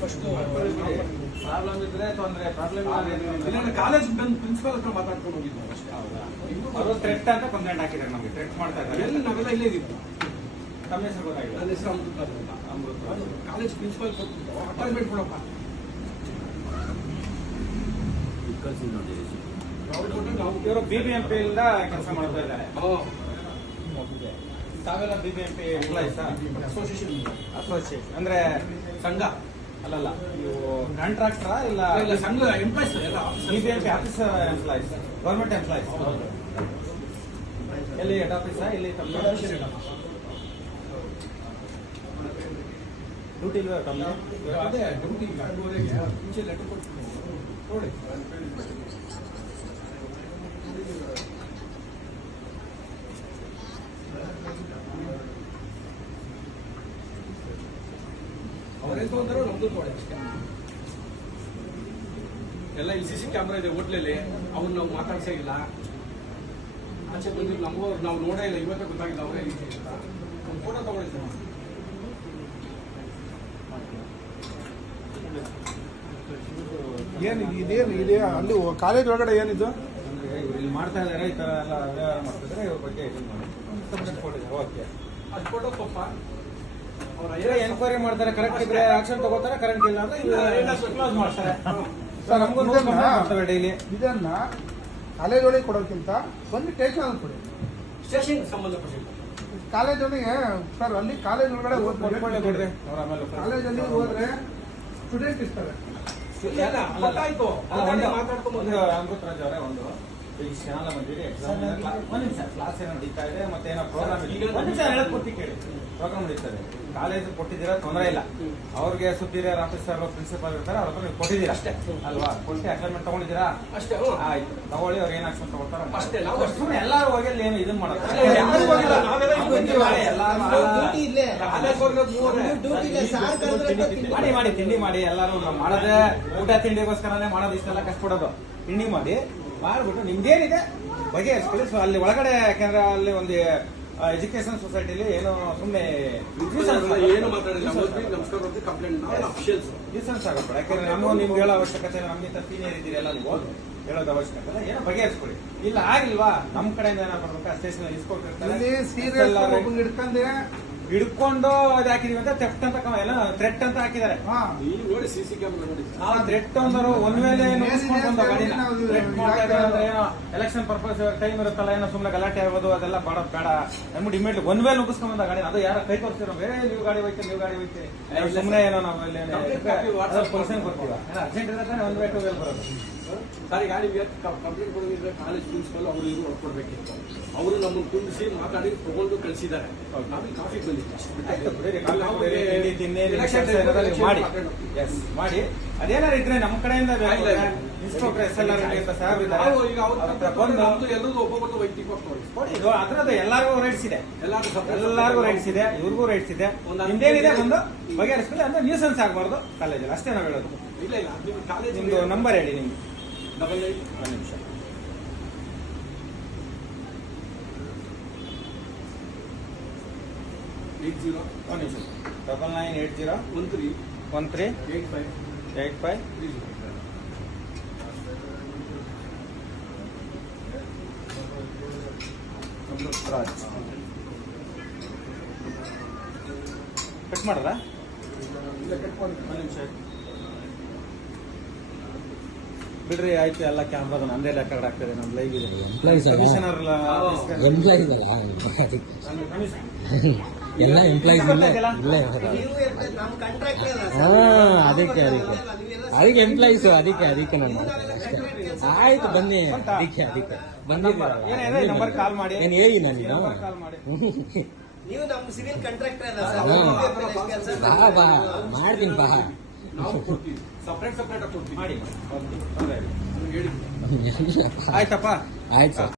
First problem ಇದ್ರೆ ತೊಂದರೆ, problem college ಬಂದು ಪ್ರಿನ್ಸಿಪಲ್ ಹತ್ರ ಮಾತಾಡ್ಕೊಂಡು ಹೋಗಿದ್ವಿ ಅಷ್ಟೇ. ಅವರು ಥ್ರೆಟ್ ಅಂತ ಕಂಪ್ಲೇಂಟ್ ಹಾಕಿದ್ದಾರೆ, ನಮಗೆ ಥ್ರೆಟ್ ಮಾಡ್ತಾ ಇದ್ದಾರೆ. ಎಲ್ಲಿ ನಾವೆಲ್ಲ ಇಲ್ಲೇ ಇದ್ದೀವಿ. ತಮ್ಮ ಹೆಸರು ಗೊತ್ತಾಗಿಲ್ಲ? ನನ್ನ ಹೆಸರು ಅಮೃತ. ಕಾಲೇಜ್ ಪ್ರಿನ್ಸಿಪಲ್ ಅಪಾಯಿಂಟ್ಮೆಂಟ್ ಕೊಡಪ್ಪ. ಇವರು BBMP ಇಂದ ಕೆಲಸ ಮಾಡ್ತಾ ಇದ್ದಾರೆ. ತಾವೆಲ್ಲ BBMP ಎಂಪ್ಲಾಯೀಸ್? ಅಸೋಸಿಯೇಷನ್ ಅಂದ್ರೆ ಸಂಘ ಅಲ್ಲಲ್ಲ, ನೀವು ಕಾಂಟ್ರಾಕ್ಟರಾ ಇಲ್ಲ ಸಂಘ employees? BBMP officer employees, government employees. ಎಲ್ಲಿ ಹೆಡ್ ಆಫೀಸಾ? ಇಲ್ಲಿ ಡ್ಯೂಟಿ ಇಲ್ವಾ ತಮ್ಮ? ಅದೇ ಡ್ಯೂಟಿ 2:30ಗೆ ಮುಂಚೆ ಲೆಟರ್ ಕೊಟ್ಟು ನೋಡಿ. ಅವರೆಂತ ಅಂತಾರೋ ನಮ್ದು ನೋಡಿ ಅಷ್ಟೇ. ಎಲ್ಲ ಇಲ್ಲಿ CC ಕ್ಯಾಮ್ರಾ ಇದೆ ಹೋಟ್ಲಲ್ಲಿ, ಅವ್ರು ನಾವು ಮಾತಾಡ್ಸೇ ಇಲ್ಲ. ಆಚೆ ಬಂದು ನಮಗೂ ನಾವು ನೋಡೇ ಇಲ್ಲ, ಇವತ್ತೇ ಗೊತ್ತಾಗಿಲ್ಲ ಅವರೇ ರೀತಿ ಅಂತ. ಒಂದು ಫೋಟೋ ತಗೊಂಡಿದ್ದೆ. ಇದೇನು ಇದೆ ಅಲ್ಲಿ ಕಾಲೇಜ್ ಒಳಗಡೆ ಏನಿದು ಇಲ್ಲಿ ಮಾಡ್ತಾ ಇದಾರೆ, ಈ ತರ ಎಲ್ಲ ವ್ಯವಹಾರ ಮಾಡ್ತಿದ್ರೆ ಇವ್ರ ಬಗ್ಗೆ ಇದು ಮಾಡಿ ಓಕೆ. ಅದು ಫೋಟೋ ಪಾಪ ಅವ್ರ ಎನ್ಕ್ವೈರಿ ಮಾಡ್ತಾರೆ, ಕರೆಕ್ಟ್ ಇದ್ರೆ ಆಕ್ಷನ್ ತಗೋತಾರೆ, ಕರೆಕ್ಟ್ ಇಲ್ಲ ಅಂದ್ರೆ ಕ್ಲೋಸ್ ಮಾಡ್ತಾರೆ. ನಮಗೂ ಡೈಲಿ ಇದನ್ನ ಕಾಲೇಜ್ ಒಳಗೆ ಕೊಡೋಕ್ಕಿಂತ ಒಂದು ಸ್ಟೇಷನ್ ಅಲ್ಲಿ ಕೊಡಿ. ಸ್ಟೇಷನ್ ಸಂಬಂಧಪಟ್ಟ ಕಾಲೇಜ್ ಒಳಗೆ ಸರ್, ಅಲ್ಲಿ ಕಾಲೇಜ್ ಒಳಗಡೆ ಕೊಡ್ರಿ. ಅವ್ರ ಆಮೇಲೆ ಕಾಲೇಜಲ್ಲಿ ಹೋದ್ರೆ ಸ್ಟೂಡೆಂಟ್ ಇರ್ತಾರೆ. ಒಂದು ಅಮೃತರಾಜ್ ಅವರೇ, ಒಂದು ಈ ಕ್ಷಣ ಬಂದಿರಿ, ಒಂದ್ ನಿಮಿಷ ಕ್ಲಾಸ್ ಏನೋ ನಡೀತಾ ಇದೆ, ಮತ್ತೆ ಏನೋ ಪ್ರೋಗ್ರಾಮ್ ಇದೆ, ಒಂದ್ ನಿಮಿಷ ಹೇಳ್ಕೊಡ್ತಿ ಕೇಳಿ. ಪ್ರೋಗ್ರಾಮ್ ನಡೀತದೆ, ಕಾಲೇಜ್ ಕೊಟ್ಟಿದ್ದೀರಾ, ತೊಂದರೆ ಇಲ್ಲ. ಅವ್ರಿಗೆ ಸುಪೀರಿಯರ್ ಆಫೀಸರ್ ಪ್ರಿನ್ಸಿಪಾಲ್ ಇರ್ತಾರೆ, ಅವ್ರ ಹತ್ರ ನೀವು ಕೊಟ್ಟಿದ್ದೀರಾ ಅಷ್ಟೇ ಅಲ್ವಾ? ಕೊಟ್ಟು ಅಸೈನ್ಮೆಂಟ್ ತಗೊಂಡಿದ್ದೀರಾ ಅಷ್ಟೇ. ಆಯ್ತು, ತಗೊಳ್ಳಿ. ಅವ್ರು ಏನ್ ಆಕ್ಷನ್ ತಗೋತಾರ ಅಷ್ಟೇ. ಸುಮ್ಮನೆ ಎಲ್ಲಾರು ಹೋಗಿ ಅಲ್ಲಿ ಏನು ಇದನ್ನ ಮಾಡೋದು ಮಾಡಿ ಮಾಡಿ ತಿಂಡಿ ಮಾಡಿ ಎಲ್ಲಾರು ಮಾಡೋದೇ ಊಟ ತಿಂಡಿಗೋಸ್ಕರನೇ ಮಾಡೋದು. ಇಷ್ಟೆಲ್ಲ ಕಷ್ಟಪಡೋದು. ತಿಂಡಿ ಮಾಡಿ ಮಾಡ್ಬಿಟ್ಟು ನಿಮ್ದೇನಿದೆ ಬಗೆಹರಿಸ್ಕೊಳ್ಳಿ. ಸೊ ಅಲ್ಲಿ ಒಳಗಡೆ ಯಾಕಂದ್ರೆ ಅಲ್ಲಿ ಒಂದು ಎಜುಕೇಶನ್ ಸೊಸೈಟಿಲಿ ಏನೋ ಸುಮ್ಮನೆ ಏನು ಮಾತಾಡಿಲ್ಲ. ಕಂಪ್ಲೇಂಟ್ ಡಿಸ್ಟೆನ್ಸ್ ಆಗಬೇಡ. ಯಾಕಂದ್ರೆ ನಮಗೂ ನಿಮ್ಗೆ ಹೇಳೋ ಅವಶ್ಯಕತೆ, ನಮ್ಗಿಂತ ಸೀನಿಯರ್ ಇದ್ದೀರಿ ಎಲ್ಲ, ನೀವು ಹೇಳೋದು ಅವಶ್ಯಕತೆ ಇಲ್ಲ. ಏನೋ ಬಗೆಹರಿಸ್ಕೊಳ್ಳಿ. ಇಲ್ಲ ಆಗಿಲ್ವಾ, ನಮ್ ಕಡೆಯಿಂದ ಏನೋ ಬರ್ಬೇಕಾ, ಸ್ಟೇಷನ್ ಇಸ್ಕೊಟ್ಟಿರ್ತಾರೆ, ಹಿಡ್ಕೊಂಡೆ ಹಿಡ್ಕೊಂಡು ಅದು ಹಾಕಿದೀವಿ ಅಂತ ಥೆಫ್ಟ್ ಅಂತ ಎಲ್ಲ ಥ್ರೆಟ್ ಅಂತ ಹಾಕಿದ್ದಾರೆ. ನೋಡಿ CC ಕ್ಯಾಮ್ರಾ ನೋಡಿ. ಥ್ರೆಟ್ ಅಂದರು ಒಂದ್ ವೇಳೆ ಥ್ರೆಟ್ ಮಾಡ್ತಾ ಇದ್ದಾರೆ ಅಂದ್ರೆ ಏನೋ ಎಲೆಕ್ಷನ್ ಪರ್ಪಸ್ ಟೈಮ್ ಇರುತ್ತಲ್ಲ, ಏನೋ ಸುಮ್ಮನೆ ಗಲಾಟೆ ಆಗೋದು ಅದೆಲ್ಲ ಮಾಡೋದು ಬೇಡ. ಅಂದ್ಬಿಟ್ಟು ಇಮಿಡಿಯೇಟ್ ಒಂದ್ ವೇಳೆ ನುಗ್ಗಿಸ್ಕೊಂಡ್ ಬಂದ ಗಾಡಿ, ಅದು ಯಾರ ಕೈ ತೋರಿಸಿರೋ ನೀವು ಗಾಡಿ ಹೋಯ್ತೀರಿ, ನೀವು ಗಾಡಿ ಹೋಯ್ತೀರಿ, ಸುಮ್ಮನೆ ಏನೋ ನಾವು ಪೊಲೀಸನ್ ಬರ್ತೀವ, ಅರ್ಜೆಂಟ್ ಇದ್ರೆ ಒಂದ್ ವೇಳೆ 2 ವೇಲ್ ಬರೋದು. ಸರಿ, ಗಾಡಿ ಕಂಪ್ಲೇಂಟ್ ಕೊಡೋದಿದ್ರೆ ಕಾಲೇಜ್ ಪ್ರಿನ್ಸಿಪಲ್ ಅವರು ಇದು ಹೊಡ್ಕೊಡ್ಬೇಕಿತ್ತು. ಅವರು ನಮ್ಮನ್ನು ಕುಂದಿಸಿ ಮಾತಾಡಿ ತಗೊಂಡು ಕಳಿಸಿದ್ದಾರೆ. ನಾವೀಗ ಕಾಫಿಗೆ ಬಂದಿದ್ವಿ ಮಾಡಿ. ಅದೇನಾರು ಇದ್ರೆ ನಮ್ಮ ಕಡೆಯಿಂದ ಇನ್ಸ್ಪೆಕ್ಟರ್ SLR ಸಾಹೇಬ್ ಎಲ್ಲರಿಗೂ ಒಬ್ಬೊಬ್ಬರು ವೈಯಕ್ತಿಕ ಕೊಡಿ. ಅದ್ರದ್ದು ಎಲ್ಲರಿಗೂ ರೈಟ್ಸ್ ಇದೆ, ಎಲ್ಲರಿಗೂ ರೈಟ್ಸ್ ಇದೆ, ಇವ್ರಿಗೂ ರೈಟ್ಸ್ ಇದೆ. ನಿಮ್ದೇನಿದೆ ಒಂದು ಬಗೆಹರಿಸ್ಕೊಳ್ಳಿ. ಅಂದ್ರೆ ನ್ಯೂಸೆನ್ಸ್ ಆಗಬಾರ್ದು ಕಾಲೇಜಲ್ಲಿ, ಅಷ್ಟೇ ನಾವು ಹೇಳೋದು. ಇಲ್ಲ ಇಲ್ಲ, ನಿಮ್ಮ ಕಾಲೇಜ್ ನಿಮ್ದು ನಂಬರ್ ಹೇಳಿ. ನಿಮ್ಗೆ 88 ಒಂದು ನಿಮಿಷ 80 ಒಂದು ನಿಮಿಷ 9980 13 85 ಅಮೃತರಾಜ್. ಕಟ್ ಮಾಡದ? ಒಂದು ನಿಮಿಷ ಬಿಡ್ರಿ. ಆಯ್ತು, ಎಲ್ಲ ಕ್ಯಾಮ್ರಾದ ನಂದೇ ರೆಕಾರ್ಡ್ ಆಗ್ತದೆ, ನಮ್ ಲೈವ್ ಇದೆ. ಕಮಿಷನರ್ ಎಲ್ಲ ಎಂಪ್ಲಾಯೀಸ್ ಅದಕ್ಕೆ ಎಂಪ್ಲಾಯೀಸ್ ಅದಕ್ಕೆ ನಾನು ಆಯ್ತು ಬನ್ನಿ. ಅದಕ್ಕೆ ಬಂದಿದ್ದೀರ ನಂಬರ್ ಕಾಲ್ ಮಾಡಿ, ಏನು ಹೇಳಿ ನಾನು ನೀವು ನಮ್ಮ ಸಿವಿಲ್ ಕಾಂಟ್ರಾಕ್ಟರ್ ಬಾ ಮಾಡ್ತೀನಿ ಬಾ. ಸಪ್ರೇಟ್ ಮಾಡಿ. ಆಯ್ತಪ್ಪ, ಆಯ್ತು ಸರ್.